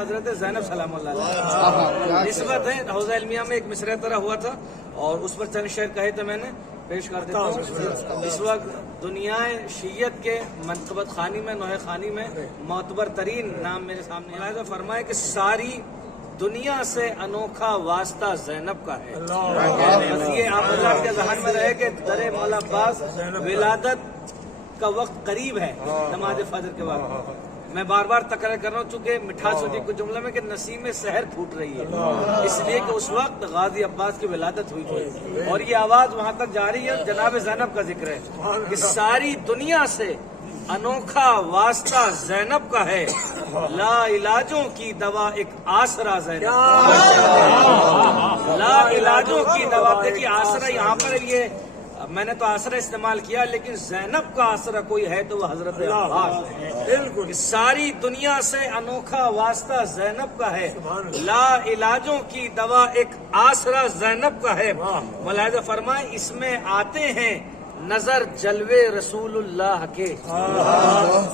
حضرت زینب سلام اللہ علیہ. اس وقت ہے حوضہ علمیہ میں ایک مصرع طرح ہوا تھا اور اس پر چند شعر کہے تھے میں نے پیش کر دیتا ہوں. اس وقت دنیا شیعت کے منقبت خانی میں نوح خانی میں معتبر ترین نام میرے سامنے ملاحظہ فرمائے کہ ساری دنیا سے انوکھا واسطہ زینب کا ہے. بس یہ آپ اللہ کے ذہن میں رہے کہ در مولا عباس ولادت کا وقت قریب ہے نماز فجر کے بعد. میں بار بار تکرار کر رہا ہوں چونکہ مٹھاس ہوتی ہے کچھ جملے میں کہ نسیم سحر پھوٹ رہی ہے، اس لیے کہ اس وقت غازی عباس کی ولادت ہوئی تھی اور یہ آواز وہاں تک جا رہی ہے. جناب زینب کا ذکر ہے کہ ساری دنیا سے انوکھا واسطہ زینب کا ہے، لا علاجوں کی دوا ایک آسرا زینب. لا علاجوں کی دوا، دیکھیے آسرا یہاں پر یہ میں نے تو آسرا استعمال کیا لیکن زینب کا آسرا کوئی ہے تو وہ حضرت عباس ہے. بالکل ساری دنیا سے انوکھا واسطہ زینب کا ہے، لا علاجوں کی دوا ایک آسرا زینب کا ہے. ملاحظہ فرمائے اس میں آتے ہیں نظر جلوے رسول اللہ کے،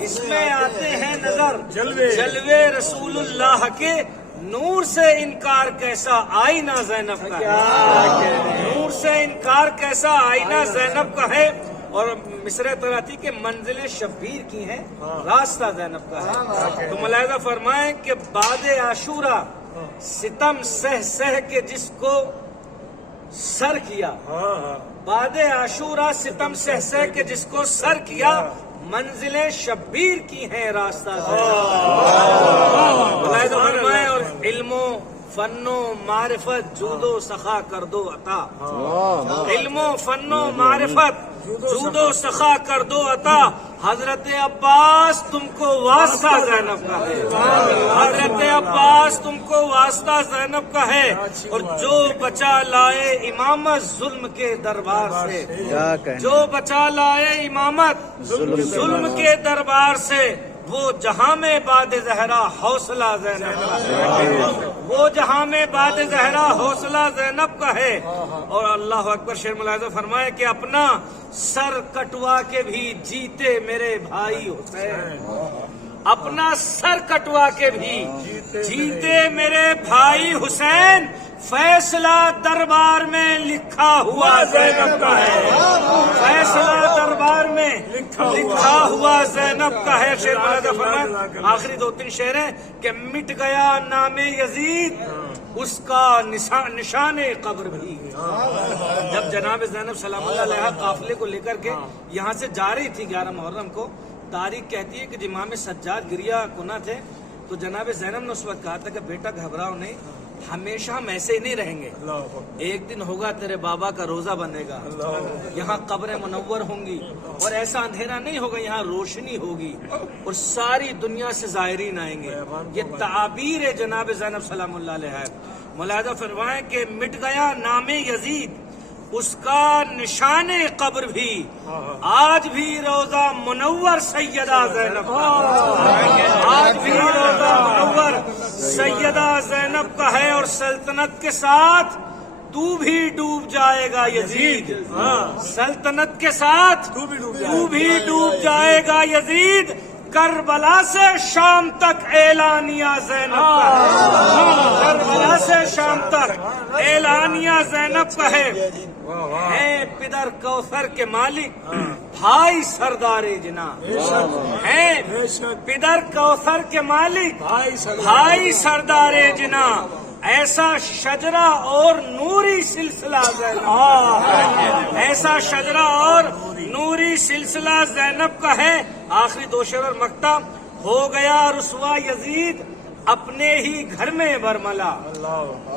اس میں آتے ہیں نظر جلوے رسول اللہ کے. نور سے انکار کیسا آئینہ زینب کا ہے، نور سے انکار کیسا آئینہ زینب کا ہے. اور مصرع طرح تھی کہ منزلیں شبیر کی ہیں، راستہ زینب کا ہے. تو ملاحظہ فرمائیں کہ بعد عاشورہ ستم سہ سہ کے جس کو سر کیا، بعد عاشورہ ستم سہ سہ کے جس کو سر کیا، منزلیں شبیر کی ہیں راستہ ملاحظہ فرمائیں. اور علم و فن و معرفت جود و سخا کر دو عطا، علم و فن و معرفت جود و سخا کر دو عطا. حضرت عباس تم کو واسطہ زینب کا ہے، حضرت عباس تم کو واسطہ زینب کا ہے. اور جو بچا لائے امامت ظلم کے دربار سے، جو بچا لائے امامت ظلم کے دربار سے، وہ جہاں میں باد زہرا حوصلہ زینب کا ہے، وہ جہاں میں باد زہرا حوصلہ زینب کا ہے. اور اللہ اکبر شعر ملاحظہ فرمائے کہ اپنا سر کٹوا کے بھی جیتے میرے بھائی حسین، اپنا سر کٹوا کے بھی جیتے میرے بھائی حسین. فیصلہ دربار میں لکھا ہوا زینب کا ہے، فیصلہ دربار میں لکھا ہوا زینب کا ہے. شعر ملاحظہ فرمائے آخری دو تین شعر ہیں کہ مٹ گیا نام یزید اس کا نشان قبر بھی. جب جناب زینب سلام اللہ علیہ قافلے کو لے کر کے یہاں سے جا رہی تھی 11 محرم کو، تاریخ کہتی ہے کہ جب امام سجاد گریہ کنا تھے تو جناب زینب نے اس وقت کہا تھا کہ بیٹا گھبراؤ نہیں، ہمیشہ ہم ایسے ہی نہیں رہیں گے، ایک دن ہوگا تیرے بابا کا روزہ بنے گا، یہاں قبریں منور ہوں گی اور ایسا اندھیرا نہیں ہوگا، یہاں روشنی ہوگی اور ساری دنیا سے زائرین آئیں گے. یہ تعبیر ہے جناب زینب سلام اللہ علیہ. ملاحظہ فرمائیں کہ مٹ گیا نام یزید اس کا نشان قبر بھی، آج بھی روزہ منور سیدہ زینب کا، آج بھی روزہ منور سیدہ زینب کا ہے. اور سلطنت کے ساتھ تو بھی ڈوب جائے گا یزید، سلطنت کے ساتھ تو بھی ڈوب جائے گا یزید. کربلا سے شام تک اعلانیہ زینب کا ہے، کربلا سے شام تک اعلانیہ زینب کا ہے. پدر کوثر کے مالک بھائی سردار جنا، ہے پدر کوثر کے مالک بھائی سردار جنا. ایسا شجرہ اور نوری سلسلہ زینب، ایسا شجرہ اور نوری سلسلہ زینب کا ہے. آخری دو شعر اور مقطع. ہو گیا رسوا یزید اپنے ہی گھر میں برملا،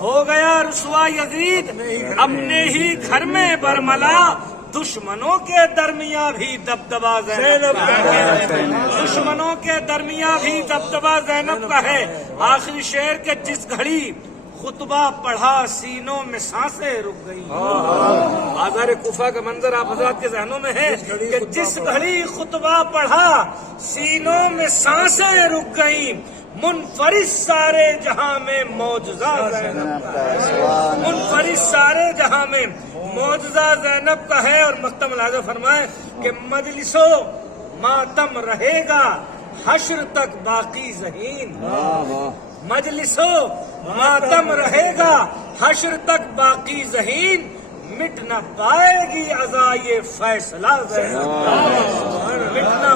ہو گیا رسوا یزید اپنے ہی گھر میں برملا. دشمنوں کے درمیان بھی دبدبا زینب کا ہے، دشمنوں کے درمیان بھی دبدبا زینب کا ہے. آخری شعر کے جس گھڑی خطبہ پڑھا سینوں میں سانسیں رک گئی. آزار کوفہ کا منظر آپ حضرات کے ذہنوں میں ہے کہ جس گھڑی خطبہ پڑھا سینوں میں سانسیں رک گئی. منفرد سارے جہاں میں معجزہ زینب کا ہے، منفرد سارے جہاں میں معجزہ زینب کا ہے. اور مقطع ملاحظہ فرمائے کہ مجلس و ماتم رہے گا حشر تک باقی ذہین، مجلسو ماتم رہے گا حشر تک باقی ذہین مٹ نہ پائے گی عزائے فیصلہ ذہن مٹ نہ